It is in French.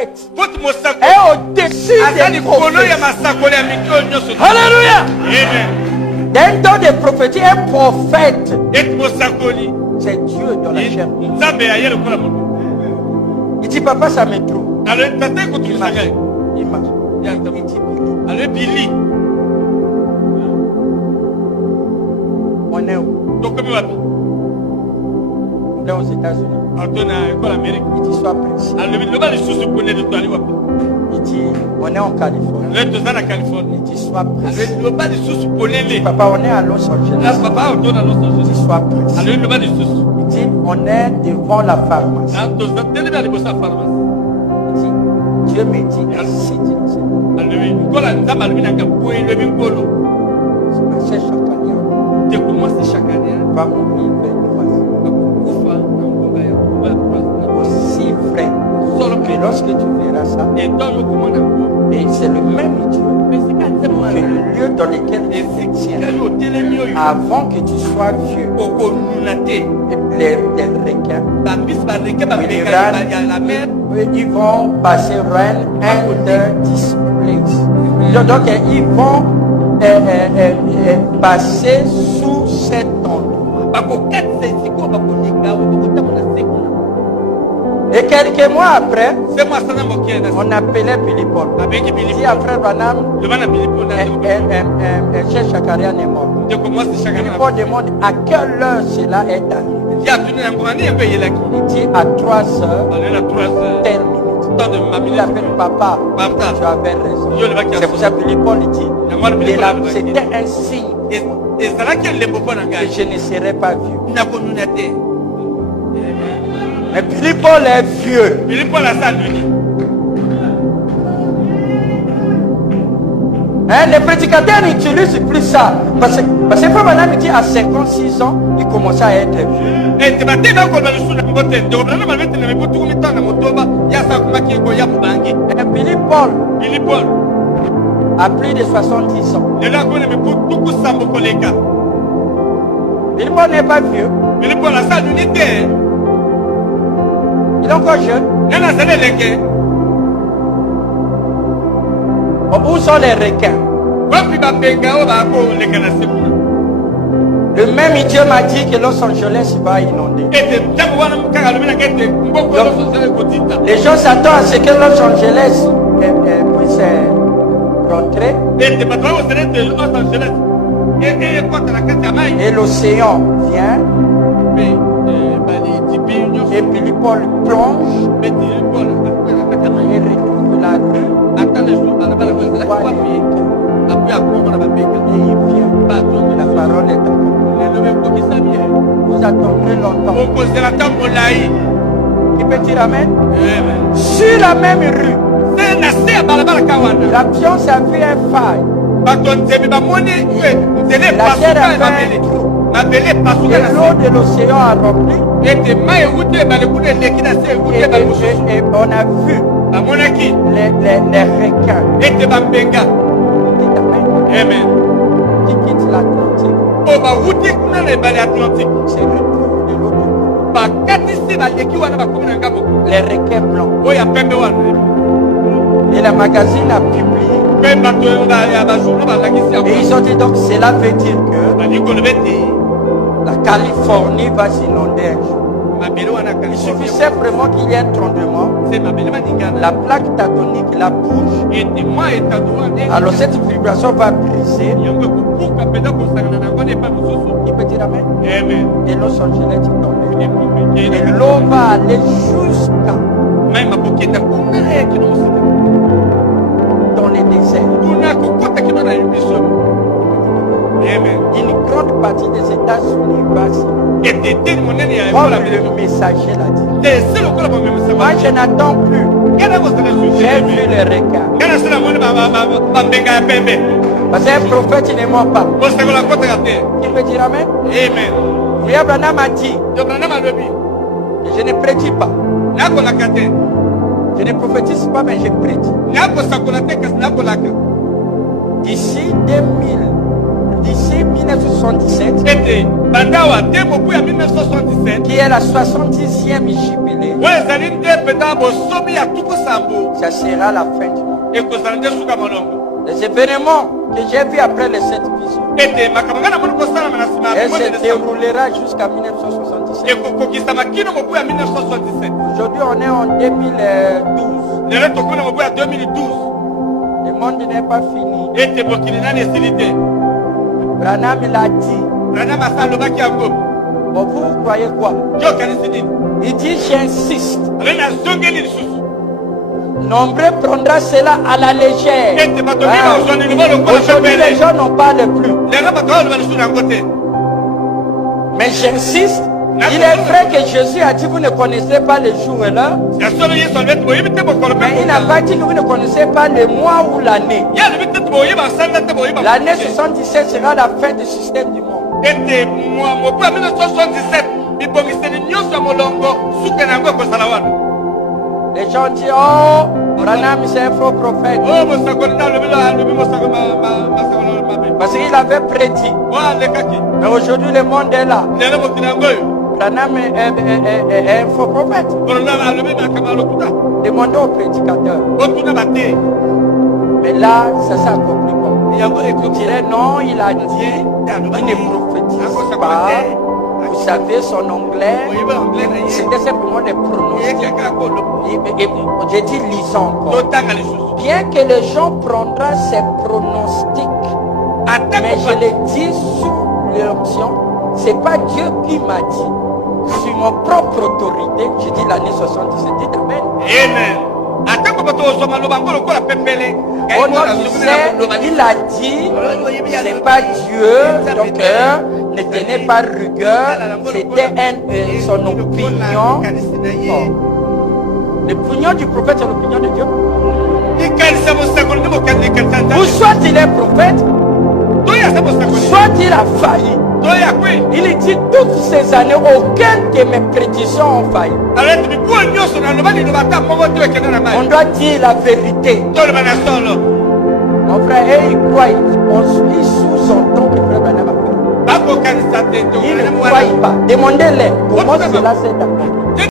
prophète est au-dessus des prophètes. Alléluia. Dans le temps des prophéties, un prophète, c'est Dieu dans la chair. Il dit, papa, ça me trouve. Il marche. Il dit, Billy. On est où? On est aux États-Unis. Il dit, sois précis. Il dit, on est en Californie. Il dit, sois précis. Papa, on est à Los Angeles. Il dit, sois précis. Il dit, on est devant la pharmacie. Il dit, Dieu me dit, ainsi dit le Seigneur. Va mourir vers 3 ans. Aussi vrai que lorsque tu verras ça, et c'est le même Dieu que le lieu dans lequel tu tiens, avant que tu sois vieux, les requins, ils vont passer Rennes and displays. Donc ils vont passer sous cet endroit. Et quelques mois après, on appelait Billy Paul. Il dit à frère Branham, Cheikh Shakarian est mort. Billy Paul demande à quelle heure cela est arrivé. Il dit à 3 heures, telle minute. Il appelle papa, tu avais raison. C'est pour ça que Billy Paul dit, c'était un signe que je ne serai pas vieux. Mais Billy Paul est vieux. Les prédicateurs n'utilisent plus ça. Parce que quand madame dit à 56 ans, il commence à être vieux. Billy Paul a plus de 70 ans. Billy Paul n'est pas vieux. Il est encore jeune. Où sont les requins? Le même Dieu m'a dit que Los Angeles va inonder. Donc, les gens s'attendent à ce que Los Angeles puisse rentrer. Et l'océan vient. Et Billy Paul plonge et retrouve la rue. Et il vient. La parole est accomplie. Vous attendrez longtemps. Qui peut dire amen? Sur la même rue, l'avion s'est vu un faille. La terre a fait un trou. Et l'eau de l'océan a rempli. Et on a vu les requins. Amen. Qui quitte l'Atlantique. C'est le trou de l'eau de l'eau. Les requins blancs. Et le magazine a publié. Et ils ont dit donc cela veut dire que la Californie va s'inonder un jour. Il suffit simplement qu'il y ait un tremblement. La plaque tectonique la bouge. Alors cette vibration va briser. Il peut dire amen. Et Los Angeles est tombé. Et l'eau va aller jusqu'à dans les déserts. Une grande partie des États-Unis va s'inonder. Comme le messager l'a dit. Moi je n'attends plus. J'ai vu les requins. Parce qu'un prophète il ne ment pas. Il peut dire amen. Oui, Abraham a dit. Je ne prédis pas. Je ne prophétise pas, mais je prédis. D'ici 2000, d'ici 1977, qui est la 70e jubilée, ça sera la fin du monde. Les événements que j'ai vus après les 7 visions, elle se déroulera jusqu'à 1977. Aujourd'hui, on est en 2012. Le monde n'est pas fini. Branham l'a dit. Bon, vous croyez quoi? Il dit, j'insiste. Nombreux prendra cela à la légère. Aujourd'hui, les gens n'en parlent plus. Mais j'insiste. Il est vrai que Jésus a dit, vous ne connaissez pas le jour et l'heure. Mais il n'a pas dit que vous ne connaissez pas le mois ou l'année. L'année 77 sera la fin du système du monde. Les gens disent, oh, Branham c'est un faux prophète. Parce qu'il avait prédit. Mais aujourd'hui le monde est là. Branham est un faux prophète. Demandez au prédicateur. Mais là, ça s'est accompli. Vous direz non, il a dit, il ne prophétise pas. Vous savez, son anglais, c'était simplement des pronostics. J'ai dit lisons encore. Bien que les gens prendront ces pronostics, mais je le dis sous l'option, c'est pas Dieu qui m'a dit. Sur mon propre autorité, je dis l'année 77. Dites Amen. Au nom du Seigneur, il a dit, c'est pas Dieu, donc ne tenez pas rigueur, c'était son opinion. L'opinion du prophète, c'est l'opinion de Dieu. Ou soit il est prophète, soit il a failli. Il dit toutes ces années, aucune de mes prédictions ont failli. On doit dire la vérité. Mon frère, il croit, on suit sous son temps que frère Branham a fait. Il ne croit pas. Demandez-les comment cela s'est accompli.